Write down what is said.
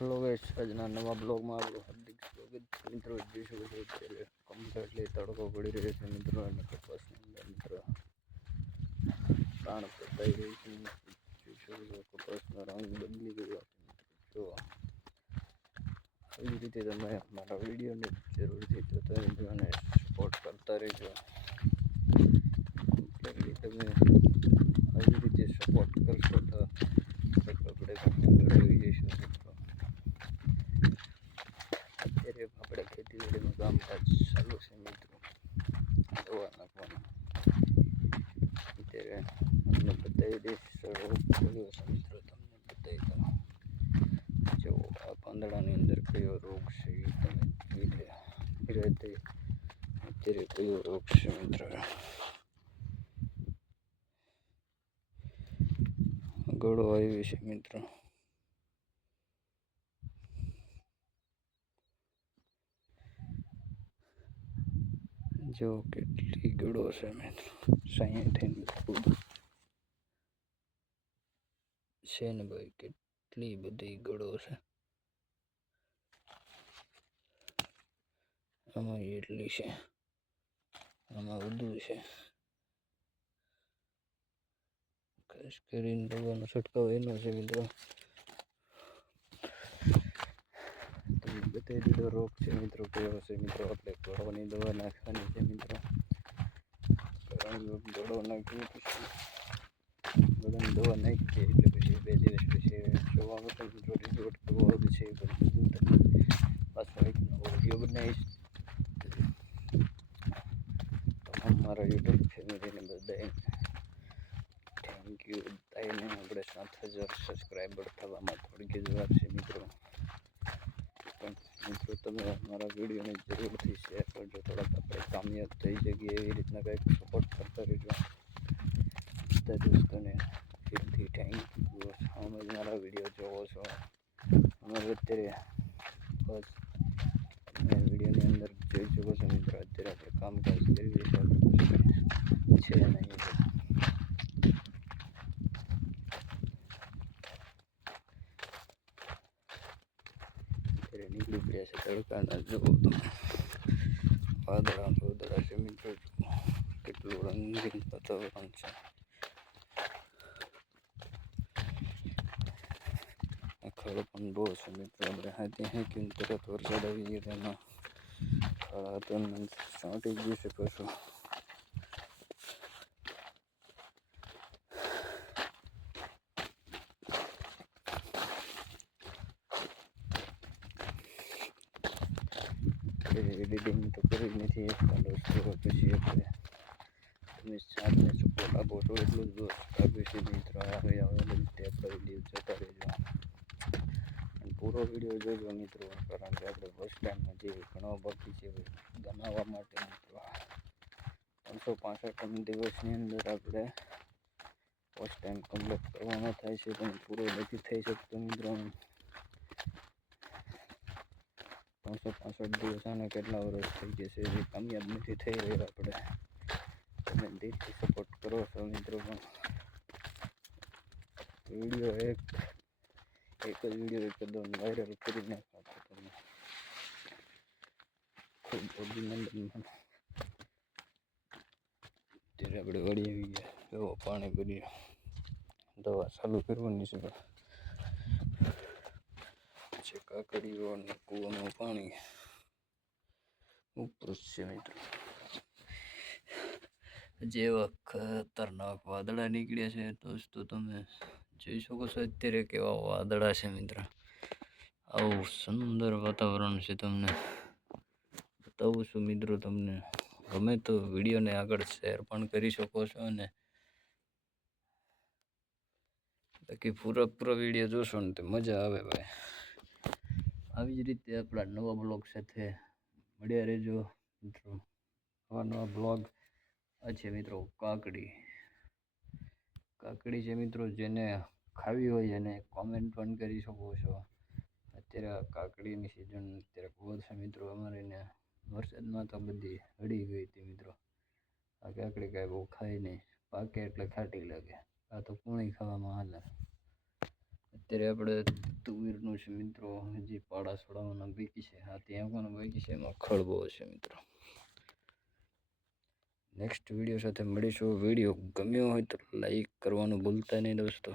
Hello guys આજના નવા બ્લોગમાં આપણું હાર્દિક સ્વાગત છે. મિત્રો, જોઈ શકો છો અત્યારે કમ્પ્લીટલી તડકો પડી રહ્યો છે મિત્રો, અને કપાસની અંદર મિત્રો પ્રાણ પતાઈ રહી છે જોઈ શકો છો કપાસનો રંગ બદલી ગયો જો આવી રીતે તમે મારા વિડીયોને જરૂરથી જોતા રહેજો અને સપોર્ટ કરતા રહેજો કમ્પ્લીટલી તમે આવી રીતે સપોર્ટ કરશો તો આપણે ઘણા આવી જઈશું મિત્રો અત્યારે આપણે ખેતીવાડીનું કામકાજ ચાલુ છે મિત્રો દવા નાખવાનું અત્યારે તમને બતાવી દઈશ. રોગ કયો છે તમને બતાવી દઉં. જો, આ પાંદડાની અંદર કયો રોગ છે એ તમે અત્યારે કયો રોગ છે મિત્રો? ગળો આવી છે મિત્રો. જો કેટલી ગળો છે મિત્રો સાહીઠ છે ને ભાઈ, કેટલી બધી ગળો છે. આમાં એટલી છે. આમાં વધુ છે. ખાસ કરીને દવાનો છટકાવ એનો છે મિત્રો તમને બતાવી દીધો રોગ છે મિત્રો કયો છે મિત્રો આપણે ઘોડોની દવા નાખવાની છે મિત્રો ઘોડો નાખી પછી ગળાની દવા નાખીએ એટલે પછી બે દિવસ પછી જોવા મળે મિત્રો રિઝલ્ટ કેવો છે પાછો એક નવો વીડિયો બનાવીશ મારા યુટ્યુબ ફેમિલીને બધાને થેન્ક યુ બધાને આપણે સાત હજાર સબસ્ક્રાઈબર થવામાં થોડીક જ વાર છે મિત્રો મિત્રો તમે મારા વિડીયોને જરૂરથી શેર કરજો. થોડાક આપણે કામયાબ થઈ શકીએ એવી રીતના કંઈક સપોર્ટ કરતા રહેજો. બધા દોસ્તોને ફરીથી થેન્ક યુ અમે જ મારા વીડિયો જોવો છો. અમે અત્યારે બસ વિડીયોની અંદર જોઈ શકો છો મિત્રો. અત્યારે આપણે કામકાજ કરી રહ્યા છે આપણે છે નહીં પડ્યા છે? તડકાના જુઓ તમે. વાદળા વાદળા છે મિત્રો જુઓ. કેટલું રંગીન વાતાવરણ છે. ખડ પણ બહુ છે મિત્રો. આપણે હાથી હાંકીને તરત વરસાદ આવી ગયો તેમાં ખડા તમને ચોંટી ગયું છે પાછું. એડિટિંગ તો કરી જ નથી શકતા દોસ્તો પછી આપણે તમે સાતને સપોર્ટ આપો છો એટલું જ દોસ્ત આપે છે મિત્રો આવે આવે રીતે આપણા વીડિયો જોતા રહેજો અને પૂરો વીડિયો જોજો મિત્રો કારણ કે આપણે ફર્સ્ટ ટાઈમમાં જે ઘણો બાકી છે બનાવવા માટે મિત્રો ત્રણસો પાસઠ દિવસની અંદર આપણે ફર્સ્ટ ટાઈમ કમ્પ્લીટ કરવાનો થાય છે પણ પૂરો નથી થઈ શકતો મિત્રો ત્રણસો પાસઠ દિવસ અને કેટલા વર્ષ થઈ જશે એ કામયાબ નથી થઈ રહ્યો આપણે. તમે દિલથી સપોર્ટ કરો છો મિત્રો, પણ વીડિયો એક એક જ વીડિયો એકદમ વાયરલ કરી નાખો તો તમે. ખૂબ અભિનંદન અત્યારે આપણે વળી આવી ગયા જો પાણી ભરીએ દવા ચાલુ કરવાની છે. છે કાકડીઓ અને કૂવાનું પાણી ઉપર છે મિત્રો જેવા ખતરનાક વાદળા નીકળ્યા છે દોસ્તો તમે જોઈ શકો છો અત્યારે કેવા વાદળા છે મિત્ર. આવું સુંદર વાતાવરણ છે તમને બતાવું છું મિત્રો તમને. ગમે તો વિડીયોને આગળ શેર પણ કરી શકો છો અને બાકી પૂરેપૂરો વીડિયો જોશો ને તો મજા આવે ભાઈ. આવી જ રીતે આપણા નવા બ્લોગ સાથે મળ્યા રહેજો. મિત્રો નવા નવા બ્લોગ આ છે મિત્રો કાકડી. કાકડી છે મિત્રો જેને ખાવી હોય એને કોમેન્ટ પણ કરી શકો છો. અત્યારે કાકડીની સિઝન અત્યારે બહુ છે મિત્રો. અમારે ને વરસાદમાં તો બધી હળી ગઈ હતી મિત્રો. આ કાકડી કાંઈ બહુ ખાય નહીં. પાકે એટલે ખાટી લાગે. આ તો પૂણી ખાવામાં હાલે. અત્યારે આપણે તુવેરનું છે મિત્રો, હજી પાડા છોડાવવાના બાકી છે. હા, ત્યાં પણ બાકી છે, એમાં ખળબો છે મિત્રો. નેક્સ્ટ વીડિયો સાથે મળીશું. વીડિયો ગમ્યો હોય તો લાઈક કરવાનું ભૂલતા નહીં દોસ્તો.